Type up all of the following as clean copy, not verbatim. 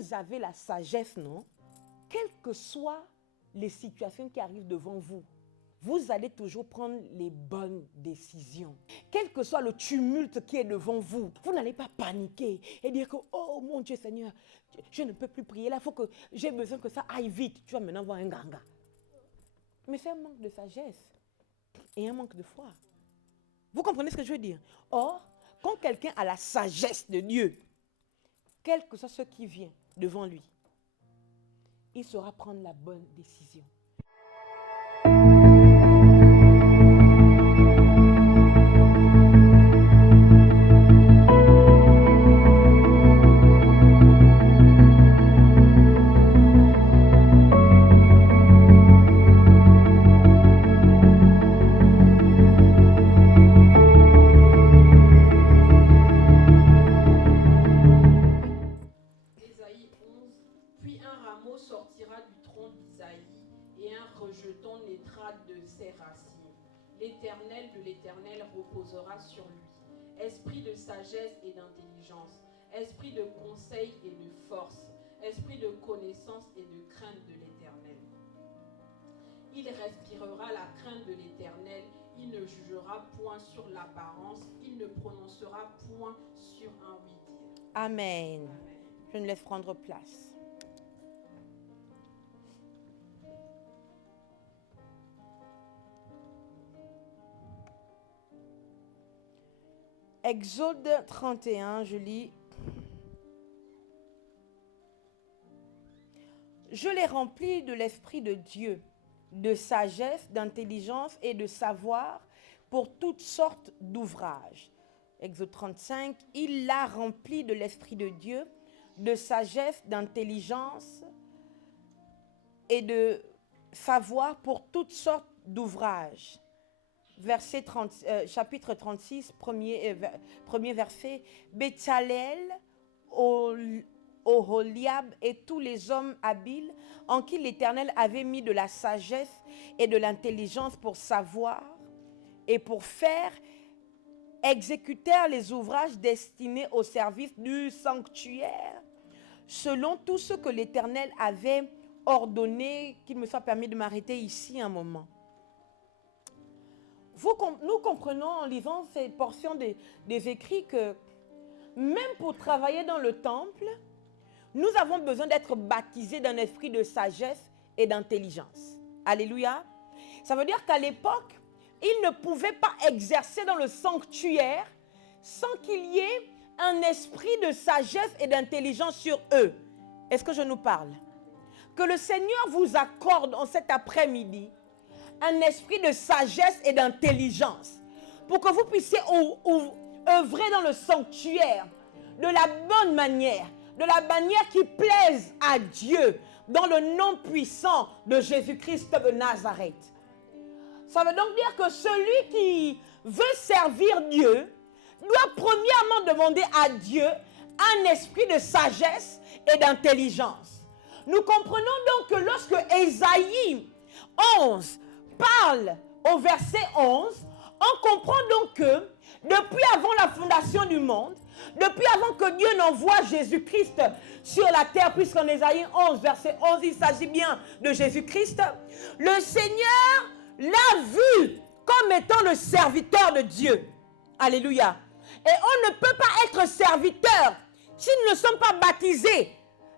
vous avez la sagesse, non? Quelles que soient les situations qui arrivent devant vous, vous allez toujours prendre les bonnes décisions. Quel que soit le tumulte qui est devant vous, vous n'allez pas paniquer et dire que, oh mon Dieu Seigneur, je ne peux plus prier là, j'ai besoin que ça aille vite. Tu vas maintenant voir un ganga. Mais c'est un manque de sagesse et un manque de foi. Vous comprenez ce que je veux dire? Or, quand quelqu'un a la sagesse de Dieu, quel que soit ce qui vient devant lui, il saura prendre la bonne décision. L'éternel de l'Éternel reposera sur lui. Esprit de sagesse et d'intelligence, esprit de conseil et de force, esprit de connaissance et de crainte de l'Éternel. Il respirera la crainte de l'Éternel, il ne jugera point sur l'apparence, il ne prononcera point sur un oui-dire. Amen. Je me laisse prendre place. Exode 31, je lis. Je les remplis de l'Esprit de Dieu, de sagesse, d'intelligence et de savoir pour toutes sortes d'ouvrages. Exode 35, il l'a rempli de l'Esprit de Dieu, de sagesse, d'intelligence et de savoir pour toutes sortes d'ouvrages. Chapitre 36, premier verset. Béthalel, Oholiab et tous les hommes habiles en qui l'Éternel avait mis de la sagesse et de l'intelligence pour savoir et pour faire, exécutèrent les ouvrages destinés au service du sanctuaire, selon tout ce que l'Éternel avait ordonné. Qu'il me soit permis de m'arrêter ici un moment. Nous comprenons en lisant ces portions des écrits que même pour travailler dans le temple, nous avons besoin d'être baptisés d'un esprit de sagesse et d'intelligence. Alléluia. Ça veut dire qu'à l'époque, ils ne pouvaient pas exercer dans le sanctuaire sans qu'il y ait un esprit de sagesse et d'intelligence sur eux. Est-ce que je nous parle? Que le Seigneur vous accorde en cet après-midi un esprit de sagesse et d'intelligence pour que vous puissiez œuvrer dans le sanctuaire de la bonne manière, de la manière qui plaise à Dieu, dans le nom puissant de Jésus-Christ de Nazareth. Ça veut donc dire que celui qui veut servir Dieu doit premièrement demander à Dieu un esprit de sagesse et d'intelligence. Nous comprenons donc que lorsque Ésaïe 11 parle au verset 11, on comprend donc que depuis avant la fondation du monde, depuis avant que Dieu n'envoie Jésus-Christ sur la terre, puisqu'en Ésaïe 11, verset 11, il s'agit bien de Jésus-Christ, le Seigneur l'a vu comme étant le serviteur de Dieu. Alléluia. Et on ne peut pas être serviteur si nous ne sommes pas baptisés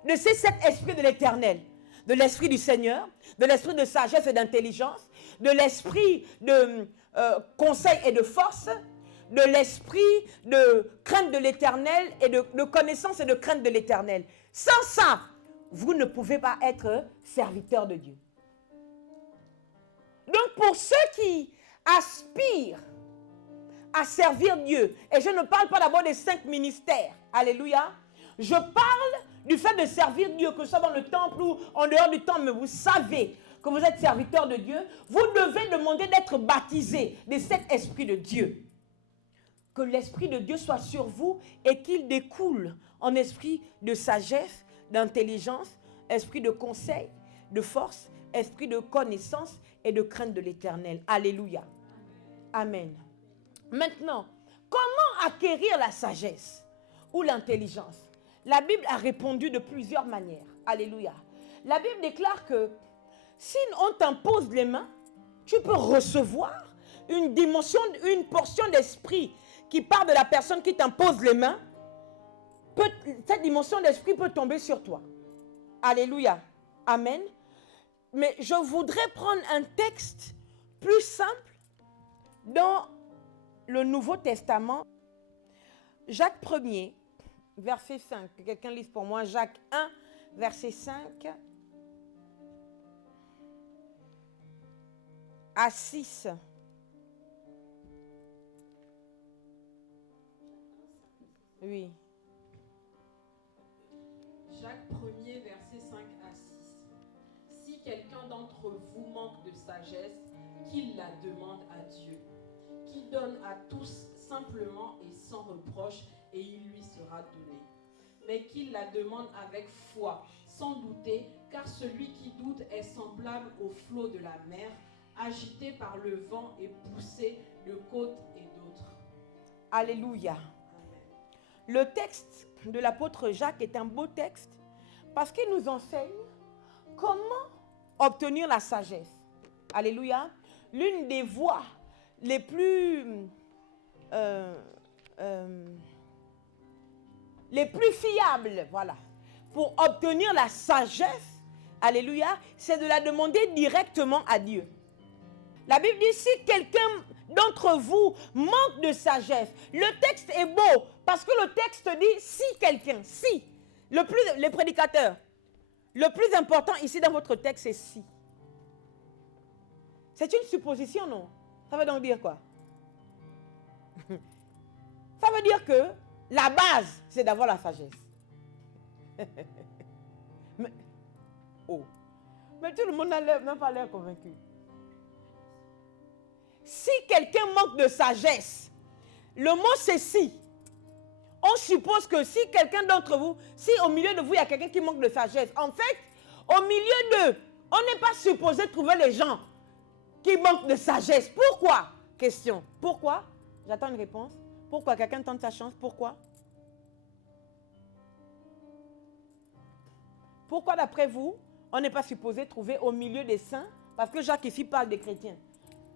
de ces sept esprits de l'Éternel, de l'esprit du Seigneur, de l'esprit de sagesse et d'intelligence, de l'esprit de conseil et de force, de l'esprit de crainte de l'Éternel et de connaissance et de crainte de l'Éternel. Sans ça, vous ne pouvez pas être serviteur de Dieu. Donc pour ceux qui aspirent à servir Dieu, et je ne parle pas d'abord des 5 ministères, alléluia, je parle du fait de servir Dieu, que ce soit dans le temple ou en dehors du temple, mais vous savez que vous êtes serviteur de Dieu, vous devez demander d'être baptisé de cet esprit de Dieu. Que l'esprit de Dieu soit sur vous et qu'il découle en esprit de sagesse, d'intelligence, esprit de conseil, de force, esprit de connaissance et de crainte de l'Éternel. Alléluia. Amen. Maintenant, comment acquérir la sagesse ou l'intelligence? La Bible a répondu de plusieurs manières. Alléluia. La Bible déclare que si on t'impose les mains, tu peux recevoir une dimension, une portion d'esprit qui part de la personne qui t'impose les mains. Cette dimension d'esprit peut tomber sur toi. Alléluia. Amen. Mais je voudrais prendre un texte plus simple dans le Nouveau Testament. Jacques 1er, verset 5. Que quelqu'un lise pour moi. Jacques 1, verset 5 à 6. Oui. Jacques 1er, verset 5 à 6. Si quelqu'un d'entre vous manque de sagesse, qu'il la demande à Dieu, qui donne à tous simplement et sans reproche, et il lui sera donné. Mais qu'il la demande avec foi, sans douter, car celui qui doute est semblable au flot de la mer, agité par le vent et poussé de côte et d'autre. Alléluia. Le texte de l'apôtre Jacques est un beau texte parce qu'il nous enseigne comment obtenir la sagesse. Alléluia. L'une des voies les plus fiables, voilà, pour obtenir la sagesse, alléluia, c'est de la demander directement à Dieu. La Bible dit, si quelqu'un d'entre vous manque de sagesse, le texte est beau parce que le texte dit, si quelqu'un, si, les prédicateurs, le plus important ici dans votre texte, c'est si. C'est une supposition, non? Ça veut donc dire quoi? Ça veut dire que la base, c'est d'avoir la sagesse. Mais tout le monde n'a pas l'air convaincu. Si quelqu'un manque de sagesse, le mot c'est si. On suppose que si quelqu'un d'entre vous, si au milieu de vous, il y a quelqu'un qui manque de sagesse, en fait, au milieu d'eux, on n'est pas supposé trouver les gens qui manquent de sagesse. Pourquoi? Question. Pourquoi? J'attends une réponse. Pourquoi? Quelqu'un tente sa chance. Pourquoi? Pourquoi, d'après vous, on n'est pas supposé trouver au milieu des saints? Parce que Jacques ici parle des chrétiens.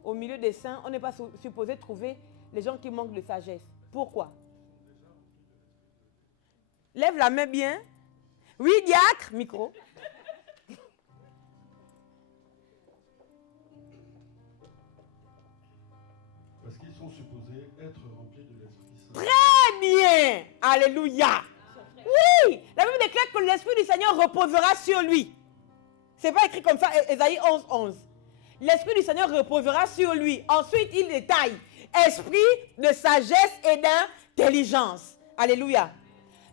Au milieu des saints, on n'est pas supposé trouver les gens qui manquent de sagesse. Pourquoi? Lève la main bien. Oui, diacre, micro. Parce qu'ils sont supposés être remplis de l'Esprit Saint. Très bien. Alléluia. Oui, la Bible déclare que l'Esprit du Seigneur reposera sur lui. C'est pas écrit comme ça, Ésaïe 11, 11. L'Esprit du Seigneur reposera sur lui. Ensuite, il détaille esprit de sagesse et d'intelligence. Alléluia.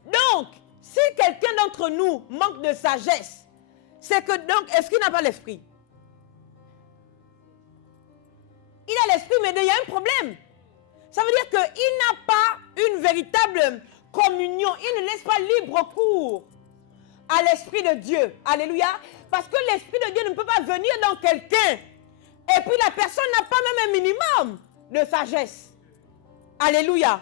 Donc, si quelqu'un d'entre nous manque de sagesse, c'est que donc, est-ce qu'il n'a pas l'esprit? Il a l'esprit, mais il y a un problème. Ça veut dire qu'il n'a pas une véritable communion. Il ne laisse pas libre cours à l'Esprit de Dieu. Alléluia. Parce que l'Esprit de Dieu ne peut pas venir dans quelqu'un. Et puis la personne n'a pas même un minimum de sagesse. Alléluia.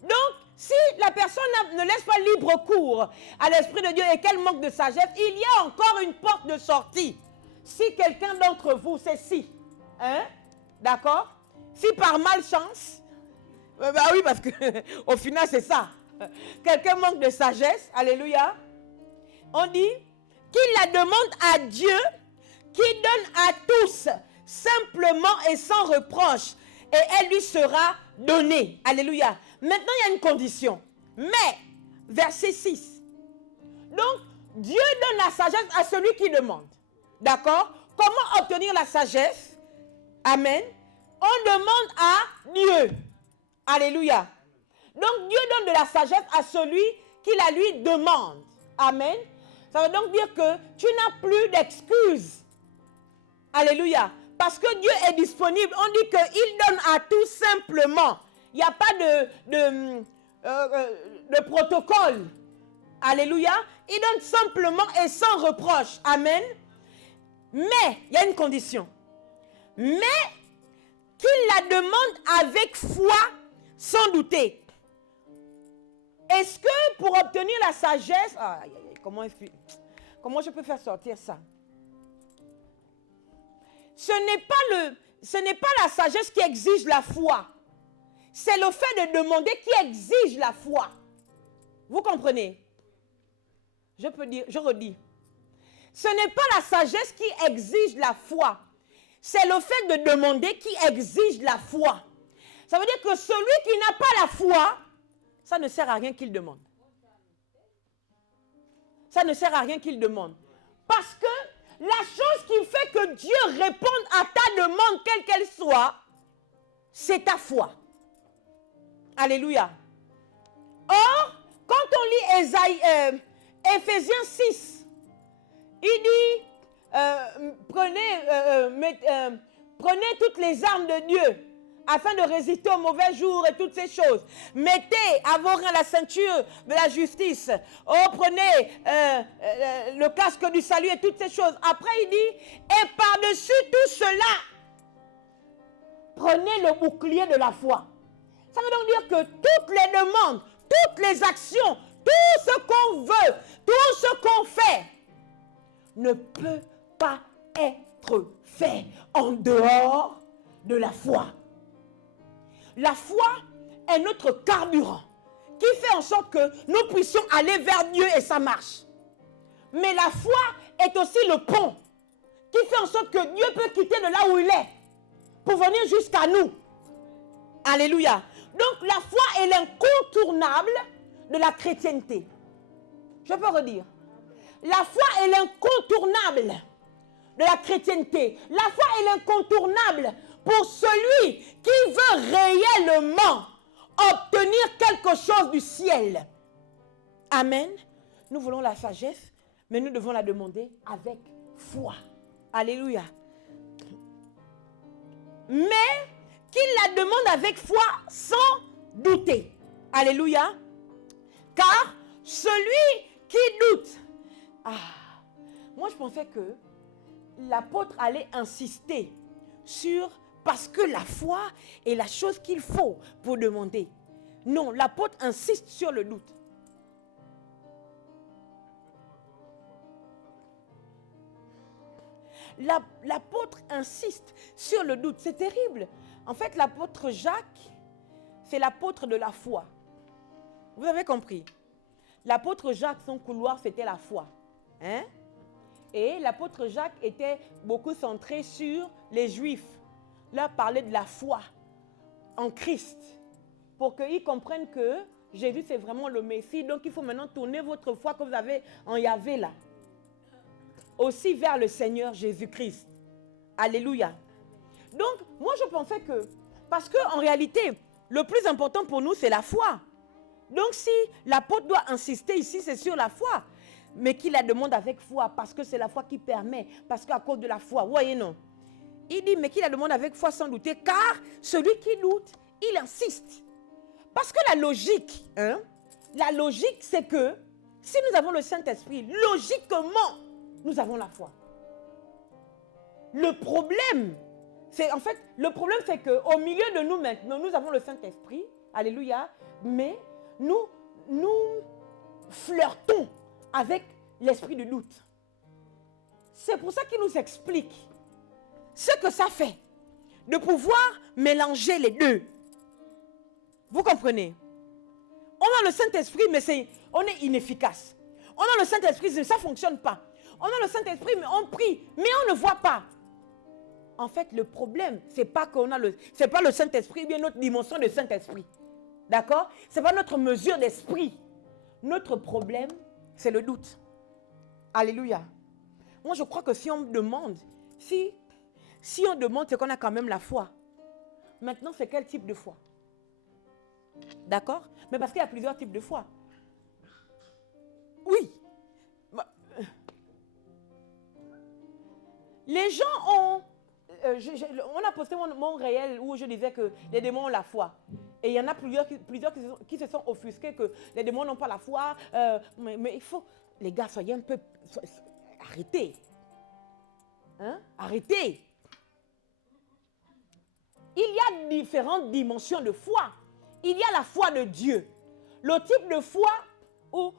Donc, si la personne ne laisse pas libre cours à l'Esprit de Dieu et qu'elle manque de sagesse, il y a encore une porte de sortie. Si quelqu'un d'entre vous, c'est si. Hein? D'accord? Si par malchance, bah oui, parce qu'au final, c'est ça. Quelqu'un manque de sagesse, alléluia. On dit qu'il la demande à Dieu, qui donne à tous, simplement et sans reproche, et elle lui sera donnée. Alléluia. Maintenant, il y a une condition. Mais, verset 6. Donc, Dieu donne la sagesse à celui qui demande. D'accord? Comment obtenir la sagesse? Amen. On demande à Dieu. Alléluia. Donc, Dieu donne de la sagesse à celui qui la lui demande. Amen. Ça veut donc dire que tu n'as plus d'excuses. Alléluia. Parce que Dieu est disponible. On dit qu'il donne à tout simplement. Il n'y a pas de protocole. Alléluia. Il donne simplement et sans reproche. Amen. Mais, il y a une condition. Mais, qu'il la demande avec foi, sans douter. Est-ce que pour obtenir la sagesse... comment je peux faire sortir ça? Ce n'est pas la sagesse qui exige la foi. C'est le fait de demander qui exige la foi. Vous comprenez? Je redis. Ce n'est pas la sagesse qui exige la foi. C'est le fait de demander qui exige la foi. Ça veut dire que celui qui n'a pas la foi, ça ne sert à rien qu'il demande. Ça ne sert à rien qu'il demande. Parce que la chose qui fait que Dieu réponde à ta demande, quelle qu'elle soit, c'est ta foi. Alléluia. Or, quand on lit Éphésiens 6, il dit, prenez toutes les armes de Dieu afin de résister aux mauvais jours et toutes ces choses. Mettez à vos reins la ceinture de la justice. Oh, prenez le casque du salut et toutes ces choses. Après, il dit, et par-dessus tout cela, prenez le bouclier de la foi. Ça veut donc dire que toutes les demandes, toutes les actions, tout ce qu'on veut, tout ce qu'on fait, ne peut pas être fait en dehors de la foi. La foi est notre carburant qui fait en sorte que nous puissions aller vers Dieu et ça marche. Mais la foi est aussi le pont qui fait en sorte que Dieu peut quitter de là où il est pour venir jusqu'à nous. Alléluia. Donc la foi est l'incontournable de la chrétienté. Je peux redire. La foi est l'incontournable de la chrétienté. La foi est l'incontournable pour celui qui veut réellement obtenir quelque chose du ciel. Amen. Nous voulons la sagesse, mais nous devons la demander avec foi. Alléluia. Mais qu'il la demande avec foi sans douter. Alléluia. Car celui qui doute... moi je pensais que l'apôtre allait insister sur... Parce que la foi est la chose qu'il faut pour demander. Non, l'apôtre insiste sur le doute. L'apôtre insiste sur le doute. C'est terrible. En fait, l'apôtre Jacques, c'est l'apôtre de la foi. Vous avez compris? L'apôtre Jacques, son couloir, c'était la foi. Hein? Et l'apôtre Jacques était beaucoup centré sur les Juifs. Là, parler de la foi en Christ pour qu'ils comprennent que Jésus, c'est vraiment le Messie. Donc, il faut maintenant tourner votre foi que vous avez en Yahvé là. Aussi vers le Seigneur Jésus-Christ. Alléluia. Donc, moi, je pensais que... Parce qu'en réalité, le plus important pour nous, c'est la foi. Donc, si l'apôtre doit insister ici, c'est sur la foi. Mais qu'il la demande avec foi, parce que c'est la foi qui permet. Parce qu'à cause de la foi, voyez, non? Il dit, mais qu'il la demande avec foi sans douter, car celui qui doute, il insiste. Parce que la logique, c'est que si nous avons le Saint-Esprit, logiquement, nous avons la foi. Le problème, c'est qu'au milieu de nous maintenant, nous avons le Saint-Esprit, alléluia, mais nous flirtons avec l'esprit de doute. C'est pour ça qu'il nous explique ce que ça fait de pouvoir mélanger les deux. Vous comprenez? On a le Saint-Esprit, mais on est inefficace. On a le Saint-Esprit, mais ça ne fonctionne pas. On a le Saint-Esprit, mais on prie, mais on ne voit pas. En fait, le problème, c'est pas le Saint-Esprit, bien notre dimension de Saint-Esprit. D'accord? Ce n'est pas notre mesure d'esprit. Notre problème, c'est le doute. Alléluia. Moi, je crois que si on me demande, si on demande, c'est qu'on a quand même la foi. Maintenant, c'est quel type de foi? D'accord? Mais parce qu'il y a plusieurs types de foi. Oui. Les gens ont... on a posté mon réel où je disais que les démons ont la foi. Et il y en a plusieurs qui se sont offusqués que les démons n'ont pas la foi. Mais il faut... Les gars, soyez un peu... Arrêtez. Hein? Arrêtez. Il y a différentes dimensions de foi. Il y a la foi de Dieu. le type de foi où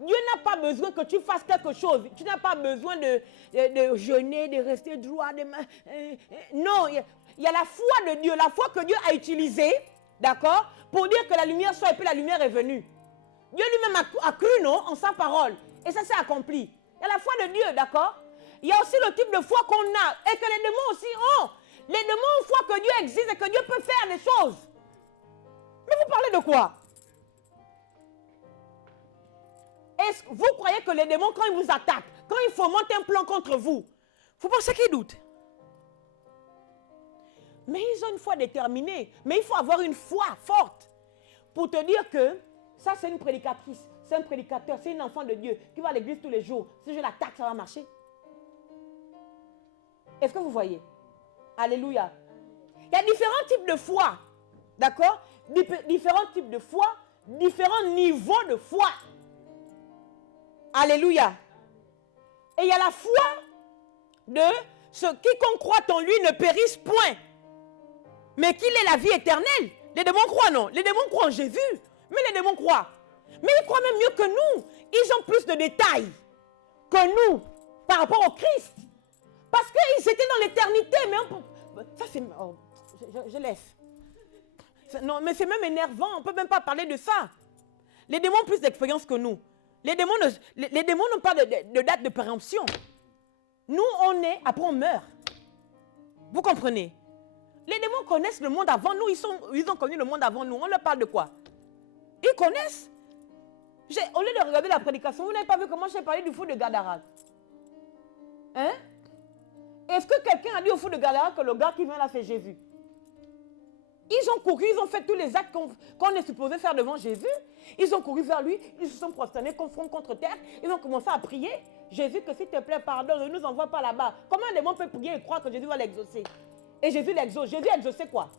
Dieu n'a pas besoin que tu fasses quelque chose. Tu n'as pas besoin de jeûner, de rester droit. Non, il y a la foi de Dieu, la foi que Dieu a utilisée, d'accord, pour dire que la lumière soit et puis la lumière est venue. Dieu lui-même a cru, non, en sa parole. Et ça s'est accompli. Il y a la foi de Dieu, d'accord. Il y a aussi le type de foi qu'on a et que les démons aussi ont. Les démons ont foi que Dieu existe et que Dieu peut faire des choses. Mais vous parlez de quoi? Est-ce que vous croyez que les démons, quand ils vous attaquent, quand ils fomentent un plan contre vous, vous pensez qu'ils doutent? Mais ils ont une foi déterminée. Mais il faut avoir une foi forte pour te dire que ça, c'est une prédicatrice, c'est un prédicateur, c'est une enfant de Dieu qui va à l'église tous les jours. Si je l'attaque, ça va marcher. Est-ce que vous voyez? Alléluia. Il y a différents types de foi. D'accord? Différents types de foi, différents niveaux de foi. Alléluia. Et il y a la foi de ce quiconque croit en lui ne périsse point, mais qu'il ait la vie éternelle. Les démons croient, non? Les démons croient en Jésus, mais les démons croient. Mais ils croient même mieux que nous. Ils ont plus de détails que nous par rapport au Christ. Parce qu'ils étaient dans l'éternité. Mais ça, c'est... Oh, je laisse. Non, mais c'est même énervant. On ne peut même pas parler de ça. Les démons ont plus d'expérience que nous. Les démons n'ont pas de date de péremption. Nous, on est, après on meurt. Vous comprenez? Les démons connaissent le monde avant nous. Ils ont connu le monde avant nous. On leur parle de quoi? Ils connaissent. Au lieu de regarder la prédication, vous n'avez pas vu comment j'ai parlé du fou de Gadara? Hein? Est-ce que quelqu'un a dit au fou de Gadara que le gars qui vient là, c'est Jésus? Ils ont couru, ils ont fait tous les actes qu'on est supposé faire devant Jésus. Ils ont couru vers lui, ils se sont prosternés front contre terre. Ils ont commencé à prier. Jésus, que s'il te plaît, pardonne, ne nous envoie pas là-bas. Comment un démon peut prier et croire que Jésus va l'exaucer? Et Jésus l'exauce. Jésus a exaucé quoi?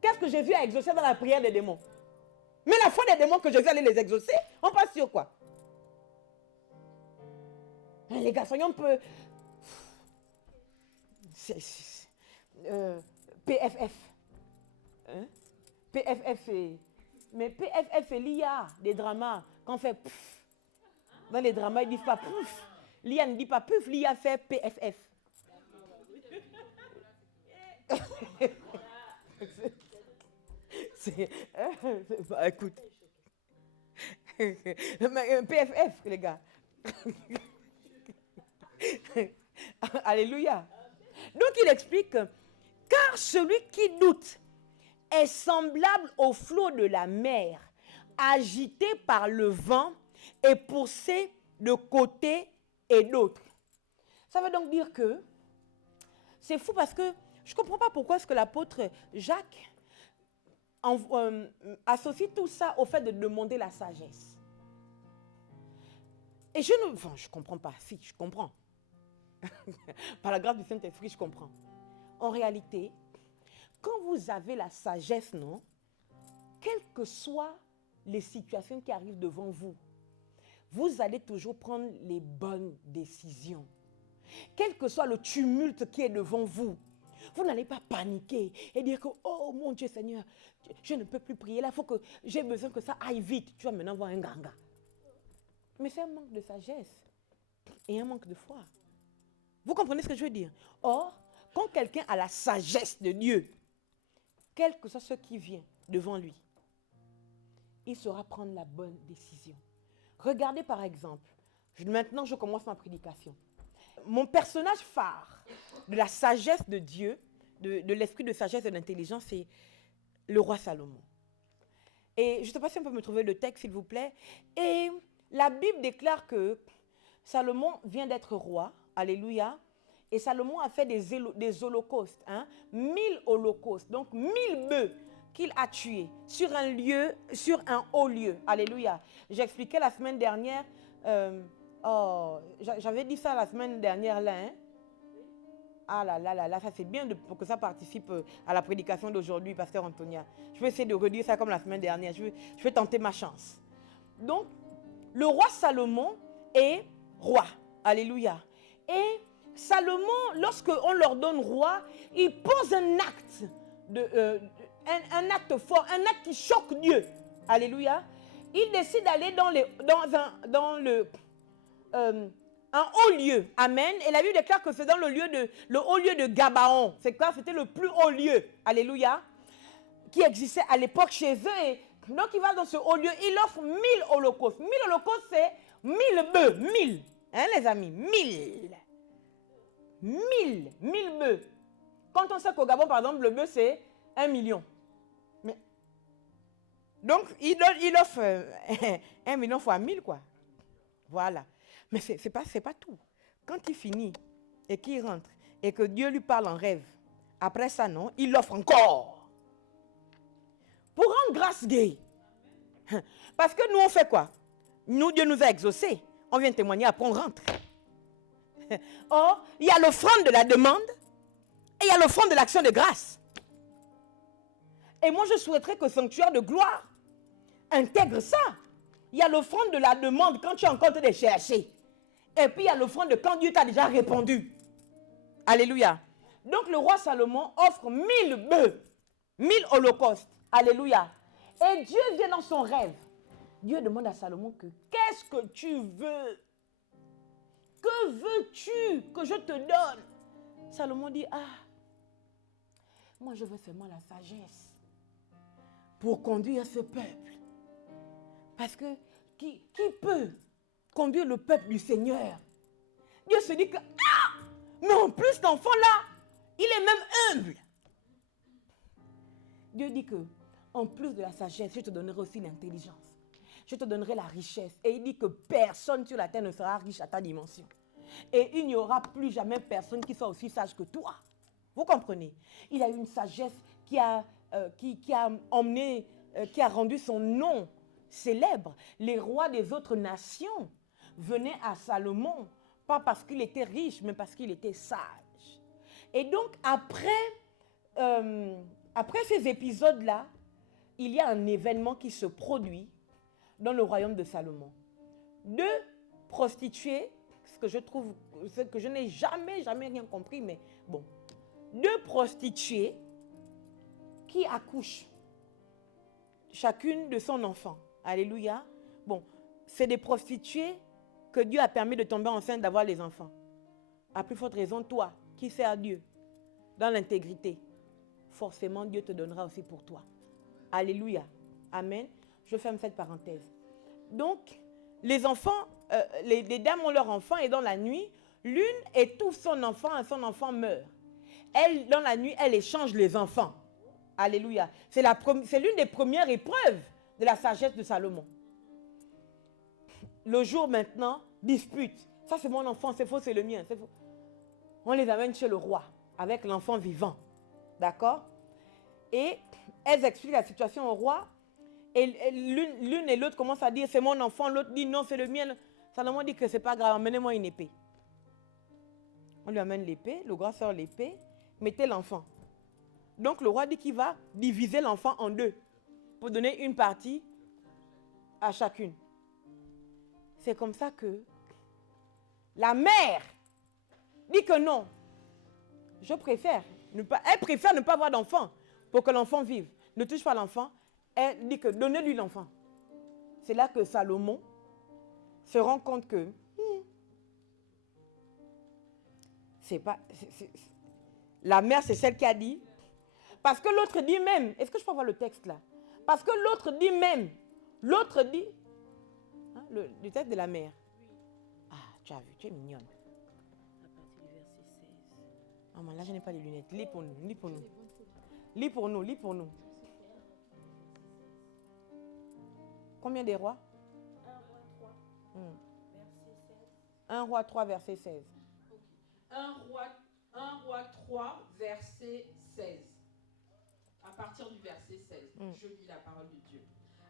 Qu'est-ce que Jésus a exaucé dans la prière des démons? Mais la foi des démons que Jésus allait les exaucer, on passe sur quoi? Les gars, soyons un peu... PFF. Hein? PFF est... Mais PFF est l'IA des dramas. Quand on fait pff, dans les dramas, ils ne disent pas pouf. L'IA ne dit pas pouf, l'IA fait PFF. Bah, écoute. PFF, les gars. Alléluia. Donc il explique, car celui qui doute est semblable au flot de la mer, agité par le vent et poussé de côté et d'autre. Ça veut donc dire que c'est fou parce que je ne comprends pas pourquoi est-ce que l'apôtre Jacques associe tout ça au fait de demander la sagesse. Et je ne comprends pas. Si, je comprends. Par la grâce du Saint-Esprit, je comprends. En réalité, quand vous avez la sagesse, non, quelles que soient les situations qui arrivent devant vous, vous allez toujours prendre les bonnes décisions. Quel que soit le tumulte qui est devant vous, vous n'allez pas paniquer et dire que, oh mon Dieu Seigneur, je ne peux plus prier là, il faut que j'ai besoin que ça aille vite. Tu vas maintenant voir un ganga. Mais c'est un manque de sagesse et un manque de foi. Vous comprenez ce que je veux dire? Or, quand quelqu'un a la sagesse de Dieu, quel que soit ce qui vient devant lui, il saura prendre la bonne décision. Regardez par exemple, maintenant je commence ma prédication. Mon personnage phare de la sagesse de Dieu, de l'esprit de sagesse et d'intelligence, c'est le roi Salomon. Et je ne sais pas si on peut me trouver le texte, s'il vous plaît. Et la Bible déclare que Salomon vient d'être roi, alléluia, et Salomon a fait des holocaustes, 1000 holocaustes, donc 1000 bœufs qu'il a tués sur un lieu, sur un haut lieu, alléluia. J'expliquais la semaine dernière, j'avais dit ça la semaine dernière là, Ah là, ça c'est bien pour que ça participe à la prédication d'aujourd'hui, pasteur Antonia. Je vais essayer de redire ça comme la semaine dernière, je vais tenter ma chance. Donc, le roi Salomon est roi, alléluia. Et Salomon, lorsqu'on leur donne roi, il pose un acte, un acte fort, un acte qui choque Dieu. Alléluia. Il décide d'aller un haut lieu. Amen. Et la Bible déclare que c'est dans le haut lieu de Gabaon. C'est quoi? C'était le plus haut lieu. Alléluia. Qui existait à l'époque chez eux. Et donc il va dans ce haut lieu. Il offre 1000 holocaustes. 1000 holocaustes, c'est 1000 bœufs. 1000. Hein, les amis? 1000. 1000 bœufs. Quand on sait qu'au Gabon, par exemple, le bœuf, c'est 1 million. Mais, donc, il offre 1 million fois 1000, quoi. Voilà. Mais c'est pas tout. Quand il finit et qu'il rentre et que Dieu lui parle en rêve, après ça, non, il offre encore. Pour rendre grâce Dieu. Parce que nous, on fait quoi? Nous, Dieu nous a exaucés. On vient témoigner, après on rentre. Or, il y a l'offrande de la demande et il y a l'offrande de l'action de grâce. Et moi, je souhaiterais que Sanctuaire de gloire intègre ça. Il y a l'offrande de la demande quand tu es encore en train de chercher. Et puis, il y a l'offrande de quand Dieu t'a déjà répondu. Alléluia. Donc, le roi Salomon offre 1000 bœufs, 1000 holocaustes. Alléluia. Et Dieu vient dans son rêve. Dieu demande à Salomon que qu'est-ce que tu veux? Que veux-tu que je te donne? Salomon dit, moi je veux seulement la sagesse pour conduire ce peuple. Parce que qui peut conduire le peuple du Seigneur? Dieu se dit que, mais en plus l'enfant là, il est même humble. Dieu dit que, en plus de la sagesse, je te donnerai aussi l'intelligence. Je te donnerai la richesse. Et il dit que personne sur la terre ne sera riche à ta dimension. Et il n'y aura plus jamais personne qui soit aussi sage que toi. Vous comprenez? Il a une sagesse qui a rendu son nom célèbre. Les rois des autres nations venaient à Salomon, pas parce qu'il était riche, mais parce qu'il était sage. Et donc, après ces épisodes-là, il y a un événement qui se produit dans le royaume de Salomon. 2 prostituées, ce que je n'ai jamais rien compris, mais bon. 2 prostituées qui accouchent chacune de son enfant. Alléluia. Bon, c'est des prostituées que Dieu a permis de tomber enceinte, d'avoir les enfants. À plus forte raison, toi, qui sers Dieu dans l'intégrité, forcément Dieu te donnera aussi pour toi. Alléluia. Amen. Je ferme cette parenthèse. Donc, les enfants, les dames ont leur enfant et dans la nuit, l'une étouffe son enfant et son enfant meurt. Elle, dans la nuit, elle échange les enfants. Alléluia. C'est l'une des premières épreuves de la sagesse de Salomon. Le jour maintenant, dispute. Ça, c'est mon enfant, c'est faux, c'est le mien. C'est faux. On les amène chez le roi avec l'enfant vivant. D'accord? Et elles expliquent la situation au roi. Et l'une et l'autre commencent à dire c'est mon enfant, l'autre dit non, c'est le mien. Salomon dit que c'est pas grave, amenez-moi une épée. On lui amène l'épée, le roi sort l'épée, mettez l'enfant. Donc le roi dit qu'il va diviser l'enfant en 2 pour donner une partie à chacune. C'est comme ça que la mère dit que non. Elle préfère ne pas avoir d'enfant pour que l'enfant vive. Ne touche pas l'enfant. Elle dit que donnez-lui l'enfant. C'est là que Salomon se rend compte que la mère, c'est celle qui a dit. Parce que l'autre dit même, est-ce que je peux avoir le texte là? Parce que l'autre dit même, hein, le texte de la mère. Ah, tu as vu, tu es mignonne. À partir du verset 16. Ah, mais là, je n'ai pas les lunettes. Lis pour nous, lis pour nous. Lis pour nous, lis pour nous. Combien des rois? 1 roi 3, verset 16. 1 roi 3, verset 16. Okay. 1 roi 3, verset 16. À partir du verset 16, je lis la parole de Dieu.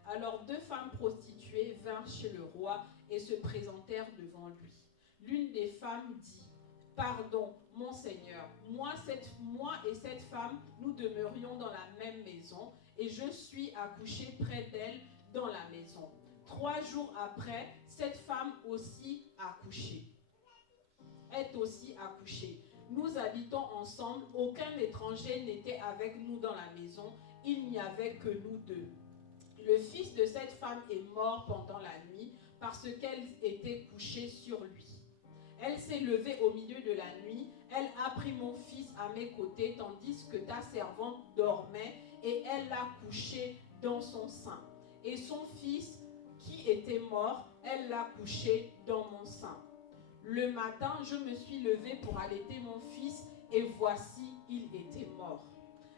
Alors 2 femmes prostituées vinrent chez le roi et se présentèrent devant lui. L'une des femmes dit, « Pardon, mon Seigneur, moi et cette femme, nous demeurions dans la même maison et je suis accouchée près d'elle dans la maison. 3 jours après, cette femme aussi est aussi accouchée. Nous habitons ensemble, aucun étranger n'était avec nous dans la maison, il n'y avait que nous 2. Le fils de cette femme est mort pendant la nuit parce qu'elle était couchée sur lui. Elle s'est levée au milieu de la nuit, elle a pris mon fils à mes côtés tandis que ta servante dormait et elle l'a couché dans son sein. Et son fils qui était mort, elle l'a couché dans mon sein. Le matin, je me suis levée pour allaiter mon fils et voici, il était mort.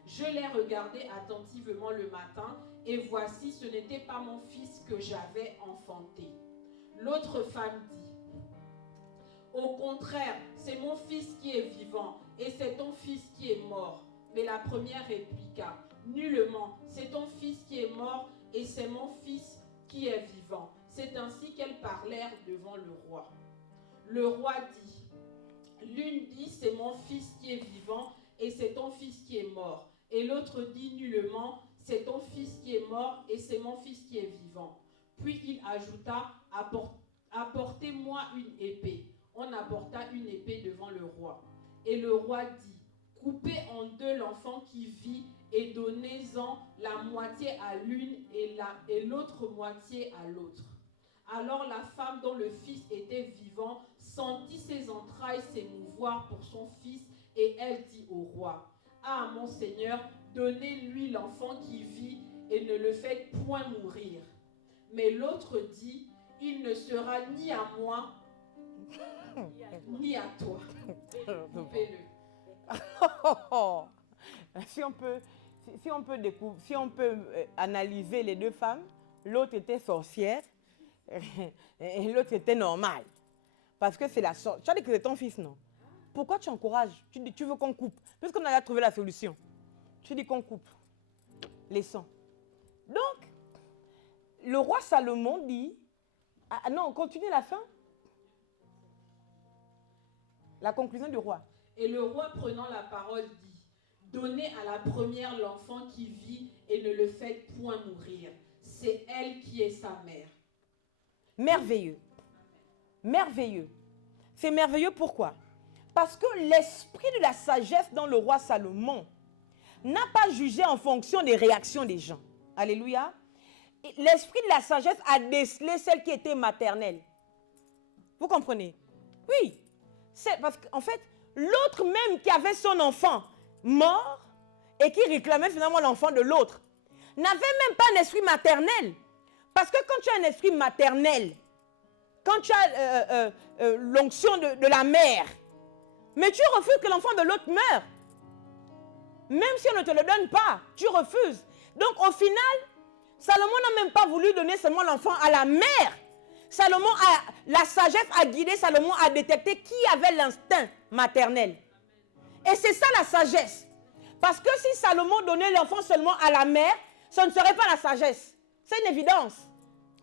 Je l'ai regardé attentivement le matin et voici, ce n'était pas mon fils que j'avais enfanté. L'autre femme dit, au contraire, c'est mon fils qui est vivant et c'est ton fils qui est mort. Mais la première répliqua, nullement, c'est ton fils qui est mort et c'est mon fils qui est vivant. C'est ainsi qu'elles parlèrent devant le roi. Le roi dit, l'une dit, c'est mon fils qui est vivant et c'est ton fils qui est mort. Et l'autre dit nullement, c'est ton fils qui est mort et c'est mon fils qui est vivant. Puis il ajouta, apportez-moi une épée. On apporta une épée devant le roi. Et le roi dit, coupez en deux l'enfant qui vit et donnez-en la moitié à l'une et l'autre moitié à l'autre. Alors la femme dont le fils était vivant sentit ses entrailles s'émouvoir pour son fils et elle dit au roi, ah mon Seigneur, donnez-lui l'enfant qui vit et ne le faites point mourir. Mais l'autre dit, il ne sera ni à moi ni à toi. Coupez-le. Si on peut analyser les deux femmes, l'autre était sorcière et l'autre était normale. Parce que c'est la sorte. Tu as dit que c'est ton fils, non? Pourquoi tu encourages? Tu dis, tu veux qu'on coupe? Puisqu'on a trouvé la solution. Tu dis qu'on coupe. Laissons. Donc, le roi Salomon dit... Ah non, continue la fin. La conclusion du roi. Et le roi prenant la parole dit, donnez à la première l'enfant qui vit et ne le faites point mourir. C'est elle qui est sa mère. Merveilleux. Merveilleux. C'est merveilleux pourquoi? Parce que l'esprit de la sagesse dans le roi Salomon n'a pas jugé en fonction des réactions des gens. Alléluia. L'esprit de la sagesse a décelé celle qui était maternelle. Vous comprenez? Oui. C'est parce qu'en fait, l'autre même qui avait son enfant mort et qui réclamait finalement l'enfant de l'autre n'avait même pas un esprit maternel. Parce que quand tu as un esprit maternel, quand tu as l'onction de la mère, mais tu refuses que l'enfant de l'autre meure. Même si on ne te le donne pas, tu refuses. Donc au final, Salomon n'a même pas voulu donner seulement l'enfant à la mère. La sagesse a guidé Salomon à détecter qui avait l'instinct maternel. Et c'est ça la sagesse. Parce que si Salomon donnait l'enfant seulement à la mère, ce ne serait pas la sagesse. C'est une évidence.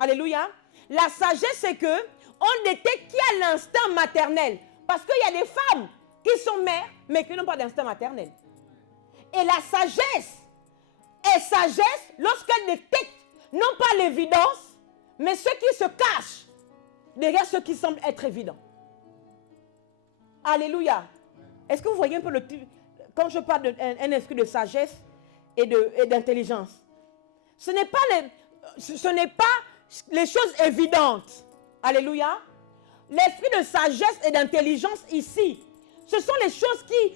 Alléluia. La sagesse, c'est que on détecte qui a l'instinct maternel. Parce qu'il y a des femmes qui sont mères, mais qui n'ont pas d'instinct maternel. Et la sagesse est sagesse lorsqu'elle détecte non pas l'évidence, mais ce qui se cache derrière ce qui semble être évident. Alléluia. Est-ce que vous voyez un peu quand je parle d'un esprit de sagesse et d'intelligence? Ce n'est pas les choses évidentes. Alléluia. L'esprit de sagesse et d'intelligence ici, ce sont les choses qui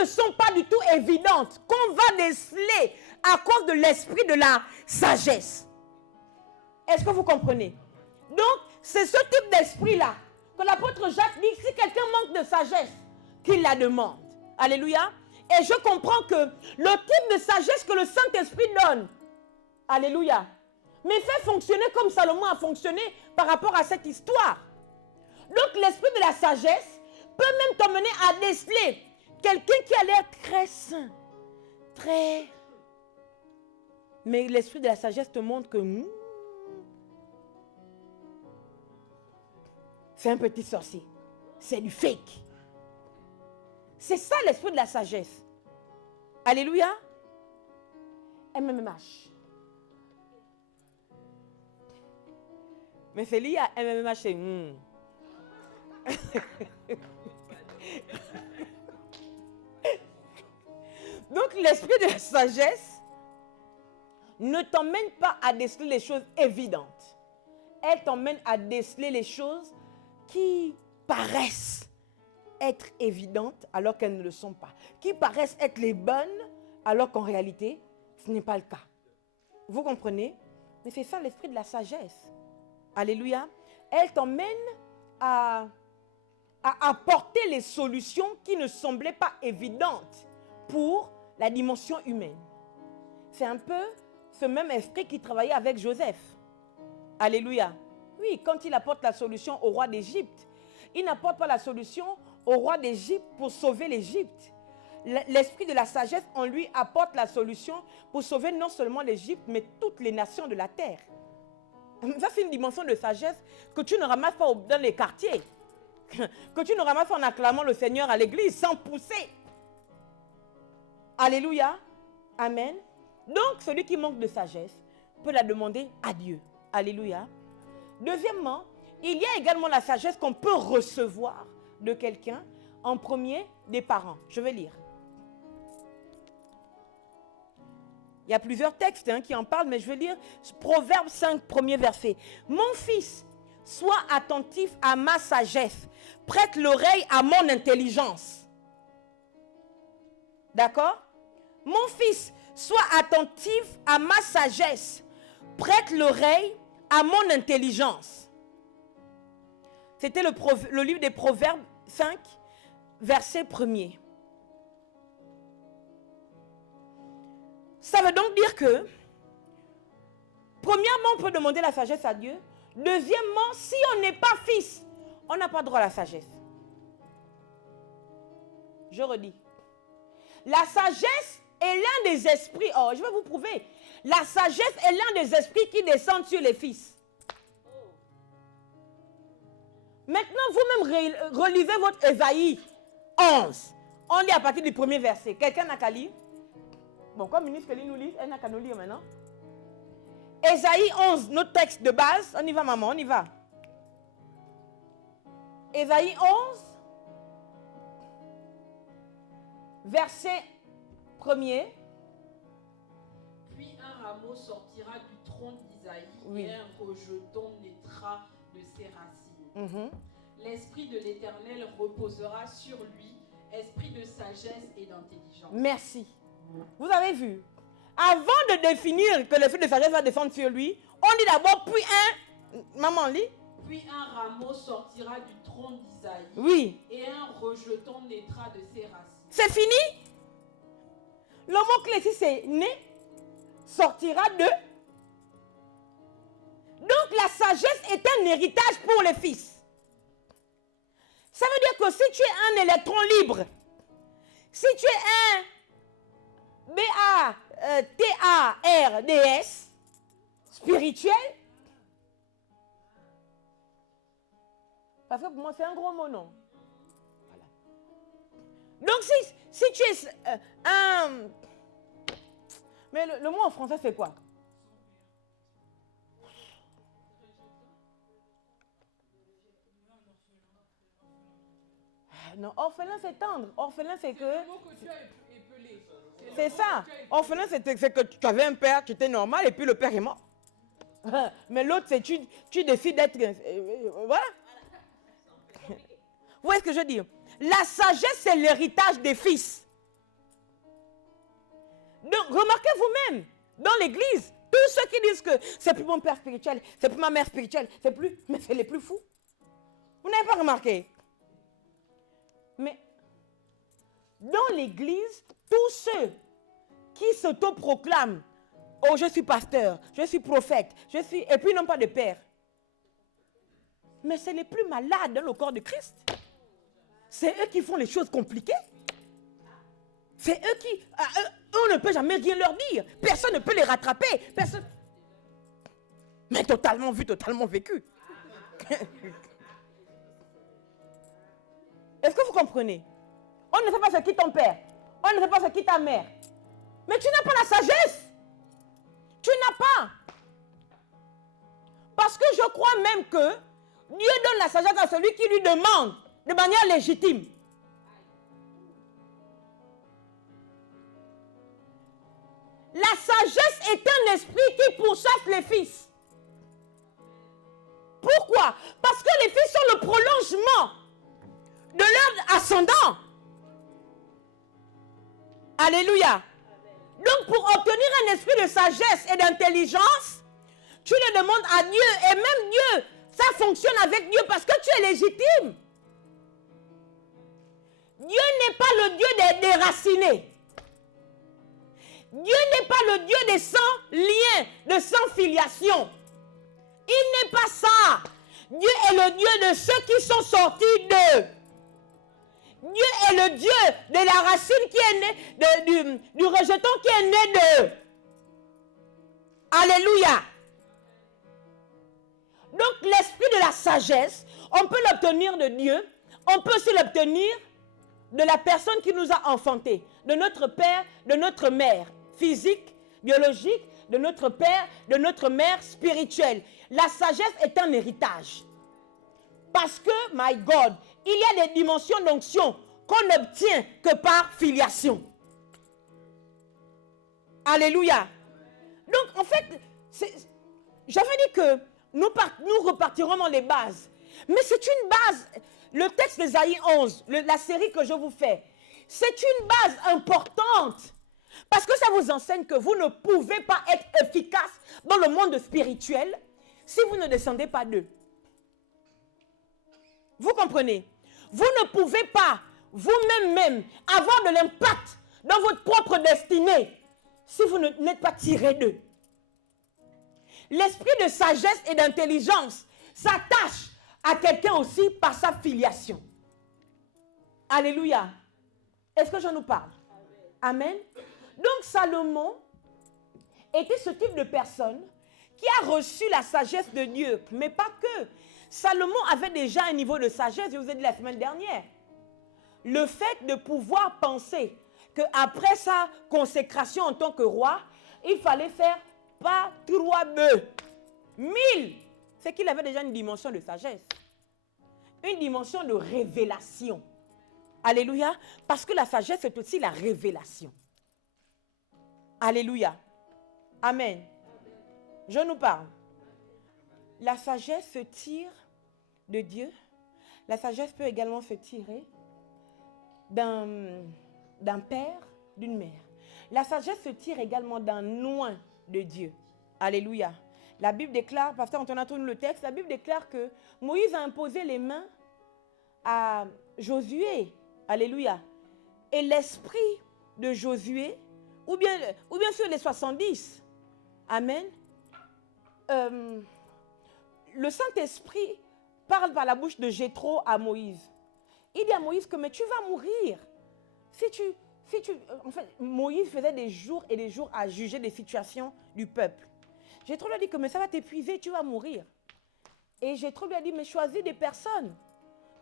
ne sont pas du tout évidentes, qu'on va déceler à cause de l'esprit de la sagesse. Est-ce que vous comprenez? Donc, c'est ce type d'esprit-là que l'apôtre Jacques dit, si quelqu'un manque de sagesse, qu'il la demande. Alléluia. Et je comprends que le type de sagesse que le Saint-Esprit donne, alléluia, mais fait fonctionner comme Salomon a fonctionné par rapport à cette histoire. Donc, l'esprit de la sagesse peut même t'emmener à déceler quelqu'un qui a l'air très sain, très... Mais l'esprit de la sagesse te montre que c'est un petit sorcier. C'est du fake. C'est ça l'esprit de la sagesse. Alléluia. MMH. Mais c'est lié à MMH, c'est Donc l'esprit de la sagesse ne t'emmène pas à déceler les choses évidentes. Elle t'emmène à déceler les choses qui paraissent être évidentes alors qu'elles ne le sont pas. Qui paraissent être les bonnes alors qu'en réalité, ce n'est pas le cas. Vous comprenez? Mais c'est ça l'esprit de la sagesse. Alléluia. Elle t'emmène à apporter les solutions qui ne semblaient pas évidentes pour la dimension humaine. C'est un peu ce même esprit qui travaillait avec Joseph. Alléluia. Oui, quand il apporte la solution au roi d'Égypte, il n'apporte pas la solution au roi d'Égypte pour sauver l'Égypte. L'esprit de la sagesse en lui apporte la solution pour sauver non seulement l'Égypte, mais toutes les nations de la terre. Ça, c'est une dimension de sagesse que tu ne ramasses pas dans les quartiers. Que tu ne ramasses pas en acclamant le Seigneur à l'église sans pousser. Alléluia. Amen. Donc, celui qui manque de sagesse peut la demander à Dieu. Alléluia. Deuxièmement, il y a également la sagesse qu'on peut recevoir de quelqu'un. En premier, des parents. Je vais lire. Il y a plusieurs textes qui en parlent, mais je vais lire Proverbe 5, premier verset. Mon fils, sois attentif à ma sagesse. Prête l'oreille à mon intelligence. D'accord? Mon fils, sois attentif à ma sagesse. Prête l'oreille à mon intelligence. C'était le livre des Proverbes 5, verset 1er. Ça veut donc dire que, premièrement, on peut demander la sagesse à Dieu. Deuxièmement, si on n'est pas fils, on n'a pas droit à la sagesse. Je redis. La sagesse est l'un des esprits. Oh, je vais vous prouver. La sagesse est l'un des esprits qui descendent sur les fils. Maintenant, vous-même relisez votre Ésaïe 11. On lit à partir du premier verset. Quelqu'un n'a qu'à lire? Bon, comme ministre Kelly nous lit, elle n'a qu'à nous lire maintenant. Ésaïe 11, notre texte de base. On y va, maman, on y va. Ésaïe 11, verset 1er. Puis un rameau sortira du tronc d'Isaïe, Oui. et un rejeton naîtra de ses racines. L'esprit de l'Éternel reposera sur lui, esprit de sagesse et d'intelligence. Merci. Vous avez vu? Avant de définir que l'esprit de sagesse va descendre sur lui, on dit d'abord puis un... Maman, lit. Puis un rameau sortira du tronc d'Isaïe, Oui. et un rejeton naîtra de ses racines. C'est fini? Le mot-clé ici, c'est né, sortira de. Donc la sagesse est un héritage pour les fils. Ça veut dire que si tu es un électron libre, si tu es un B-A-T-A-R-D-S, spirituel, parce que pour moi c'est un gros mot, non? Voilà. Donc si tu es un... Mais le mot en français c'est quoi? Non, orphelin c'est tendre. Orphelin c'est que... Le mot que tu as épelé. C'est ça. Orphelin, c'est que tu avais un père qui était normal et puis le père est mort. Mais l'autre, c'est tu décides d'être... voilà. Vous voyez ce que je veux dire? La sagesse, c'est l'héritage des fils. Donc, remarquez vous-même, dans l'église, tous ceux qui disent que c'est plus mon père spirituel, c'est plus ma mère spirituelle, c'est plus... Mais c'est les plus fous. Vous n'avez pas remarqué? Mais dans l'église, tous ceux qui s'autoproclament, oh je suis pasteur, je suis prophète, et puis non pas de père. Mais c'est les plus malades dans le corps de Christ. C'est eux qui font les choses compliquées. C'est eux qui, eux, on ne peut jamais rien leur dire. Personne ne peut les rattraper. Personne. Mais totalement vu, totalement vécu. Est-ce que vous comprenez? On ne sait pas ce qui ton père. On ne sait pas ce qui ta mère. Mais tu n'as pas la sagesse. Tu n'as pas. Parce que je crois même que Dieu donne la sagesse à celui qui lui demande de manière légitime. La sagesse est un esprit qui pourchasse les fils. Pourquoi? Parce que les fils sont le prolongement de leur ascendant. Alléluia. Donc pour obtenir un esprit de sagesse et d'intelligence, tu le demandes à Dieu. Et même Dieu, ça fonctionne avec Dieu parce que tu es légitime. Dieu n'est pas le Dieu des déracinés. Dieu n'est pas le Dieu des sans liens, de sans filiation. Il n'est pas ça. Dieu est le Dieu de ceux qui sont sortis d'eux. Dieu est le Dieu de la racine qui est née, du rejeton qui est né d'eux. Alléluia. Donc l'esprit de la sagesse, on peut l'obtenir de Dieu, on peut aussi l'obtenir de la personne qui nous a enfantés, de notre père, de notre mère, physique, biologique, de notre père, de notre mère spirituelle. La sagesse est un héritage. Parce que, my God, il y a des dimensions d'onction qu'on n'obtient que par filiation. Alléluia. Donc, en fait, j'avais dit que nous repartirons dans les bases. Mais c'est une base. Le texte d'Ésaïe 11, la série que je vous fais, c'est une base importante. Parce que ça vous enseigne que vous ne pouvez pas être efficace dans le monde spirituel si vous ne descendez pas d'eux. Vous comprenez? Vous ne pouvez pas vous-même avoir de l'impact dans votre propre destinée si vous n'êtes pas tiré d'eux. L'esprit de sagesse et d'intelligence s'attache à quelqu'un aussi par sa filiation. Alléluia. Est-ce que je nous parle? Amen. Donc Salomon était ce type de personne qui a reçu la sagesse de Dieu. Mais pas que. Salomon avait déjà un niveau de sagesse, je vous ai dit la semaine dernière. Le fait de pouvoir penser qu'après sa consécration en tant que roi, il fallait faire pas 3 bœufs, 1000. C'est qu'il avait déjà une dimension de sagesse. Une dimension de révélation. Alléluia. Parce que la sagesse, c'est aussi la révélation. Alléluia. Amen. Je nous parle. La sagesse se tire de Dieu. La sagesse peut également se tirer d'un père, d'une mère. La sagesse se tire également d'un oint de Dieu. Alléluia. La Bible déclare, pasteur Antonin tourne le texte, la Bible déclare que Moïse a imposé les mains à Josué. Alléluia. Et l'esprit de Josué, ou bien sur les 70, amen, le Saint-Esprit parle par la bouche de Jéthro à Moïse. Il dit à Moïse que mais tu vas mourir. En fait, Moïse faisait des jours et des jours à juger des situations du peuple. Jéthro lui a dit que mais ça va t'épuiser, tu vas mourir. Et Jéthro lui a dit mais choisis des personnes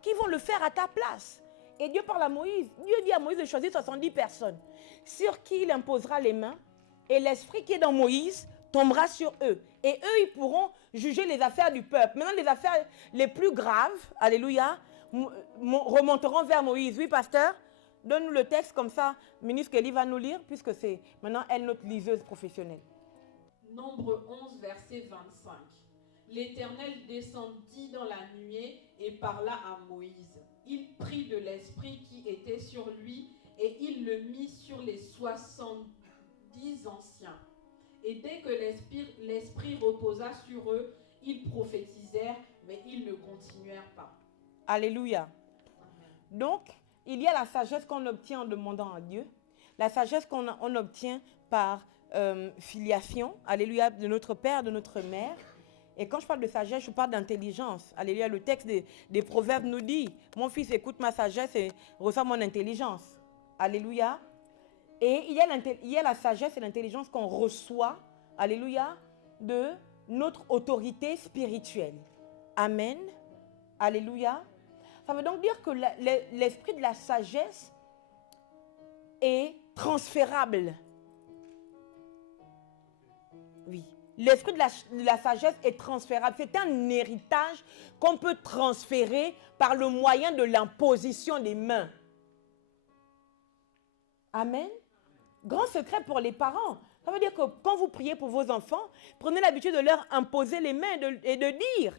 qui vont le faire à ta place. Et Dieu parle à Moïse. Dieu dit à Moïse de choisir 70 personnes sur qui il imposera les mains et l'esprit qui est dans Moïse tombera sur eux. Et eux, ils pourront juger les affaires du peuple. Maintenant, les affaires les plus graves, alléluia, remonteront vers Moïse. Oui, pasteur, donne-nous le texte comme ça. Ministre Kelly va nous lire puisque c'est maintenant elle notre liseuse professionnelle. Nombre 11, verset 25. L'Éternel descendit dans la nuée et parla à Moïse. Il prit de l'esprit qui était sur lui et il le mit sur les 70 anciens. Et dès que l'esprit reposa sur eux, ils prophétisèrent, mais ils ne continuèrent pas. Alléluia. Donc, il y a la sagesse qu'on obtient en demandant à Dieu, la sagesse qu'on obtient par filiation, alléluia, de notre père, de notre mère. Et quand je parle de sagesse, je parle d'intelligence. Alléluia, le texte des Proverbes nous dit, mon fils, écoute ma sagesse et reçois mon intelligence. Alléluia. Et il y a la sagesse et l'intelligence qu'on reçoit, alléluia, de notre autorité spirituelle. Amen. Alléluia. Ça veut donc dire que l'esprit de la sagesse est transférable. Oui. L'esprit de la sagesse est transférable. C'est un héritage qu'on peut transférer par le moyen de l'imposition des mains. Amen. Grand secret pour les parents. Ça veut dire que quand vous priez pour vos enfants, prenez l'habitude de leur imposer les mains et de dire,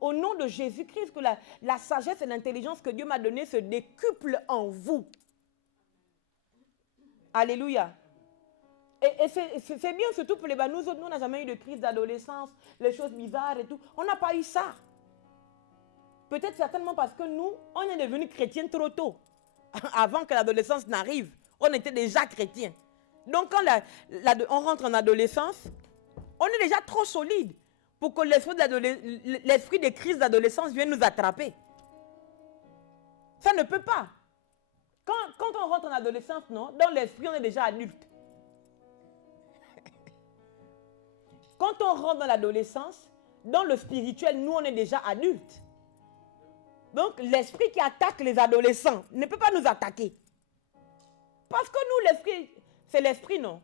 au nom de Jésus-Christ, que la sagesse et l'intelligence que Dieu m'a donnée se décuplent en vous. Alléluia. Et c'est bien, surtout pour les bas. Nous autres, nous, on n'a jamais eu de crise d'adolescence, les choses bizarres et tout. On n'a pas eu ça. Peut-être certainement parce que nous, on est devenus chrétiens trop tôt. Avant que l'adolescence n'arrive, on était déjà chrétiens. Donc quand on rentre en adolescence, on est déjà trop solide pour que l'esprit des crises d'adolescence vienne nous attraper. Ça ne peut pas. Quand on rentre en adolescence, non, dans l'esprit, on est déjà adulte. Quand on rentre dans l'adolescence, dans le spirituel, nous, on est déjà adultes. Donc, l'esprit qui attaque les adolescents ne peut pas nous attaquer. Parce que nous, l'esprit, c'est l'esprit, non?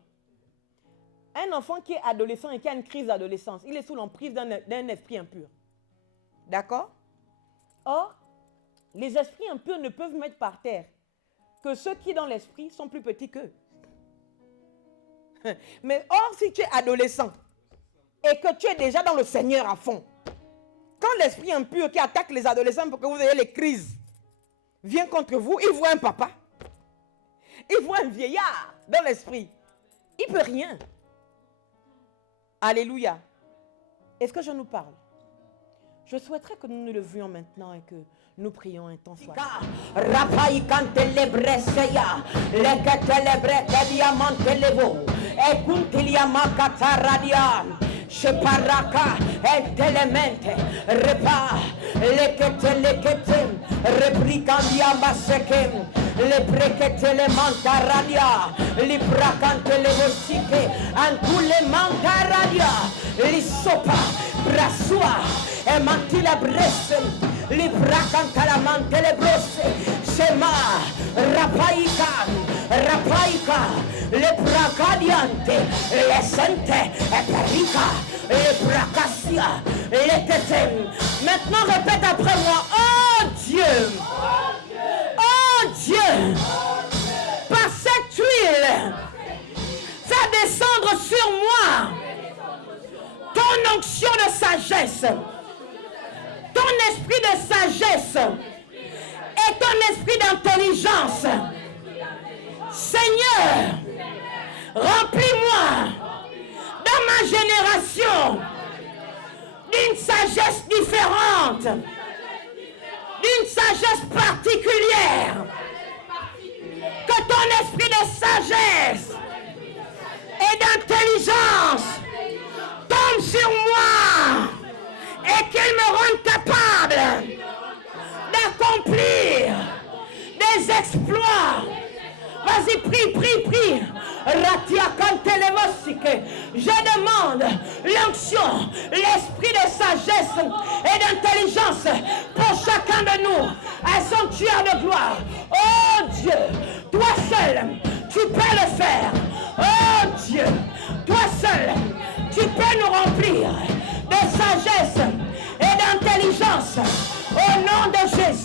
Un enfant qui est adolescent et qui a une crise d'adolescence, il est sous l'emprise d'un esprit impur. D'accord? Or, les esprits impurs ne peuvent mettre par terre que ceux qui, dans l'esprit, sont plus petits qu'eux. Mais or, si tu es adolescent et que tu es déjà dans le Seigneur à fond, quand l'esprit impur qui attaque les adolescents pour que vous ayez les crises vient contre vous, il voit un papa, il voit un vieillard dans l'esprit. Il ne peut rien. Alléluia. Est-ce que je nous parle? Je souhaiterais que nous nous levions maintenant et que nous prions un temps soit. Sheparaka etelemente repa lekete reprikandia baseke le brekete le mantaradia li brakante le bosike antule mantaradia li sopa brasua e mantila bresse li brakanta la mantele brosse sema rapaika le bracadiante le sente e perica le bracasia le tetem. Maintenant répète après moi. Oh Dieu, oh Dieu, par cette huile fais descendre sur moi ton onction de sagesse, ton esprit de sagesse et ton esprit d'intelligence. Seigneur, remplis-moi dans ma génération d'une sagesse différente, d'une sagesse particulière. Que ton esprit de sagesse et d'intelligence tombe sur moi et qu'il me rende capable d'accomplir des exploits. Vas-y, prie. Je demande l'onction, l'esprit de sagesse et d'intelligence pour chacun de nous, un sanctuaire de gloire. Oh Dieu, toi seul, tu peux le faire. Oh Dieu, toi seul, tu peux nous remplir de sagesse et d'intelligence. Au nom de Jésus.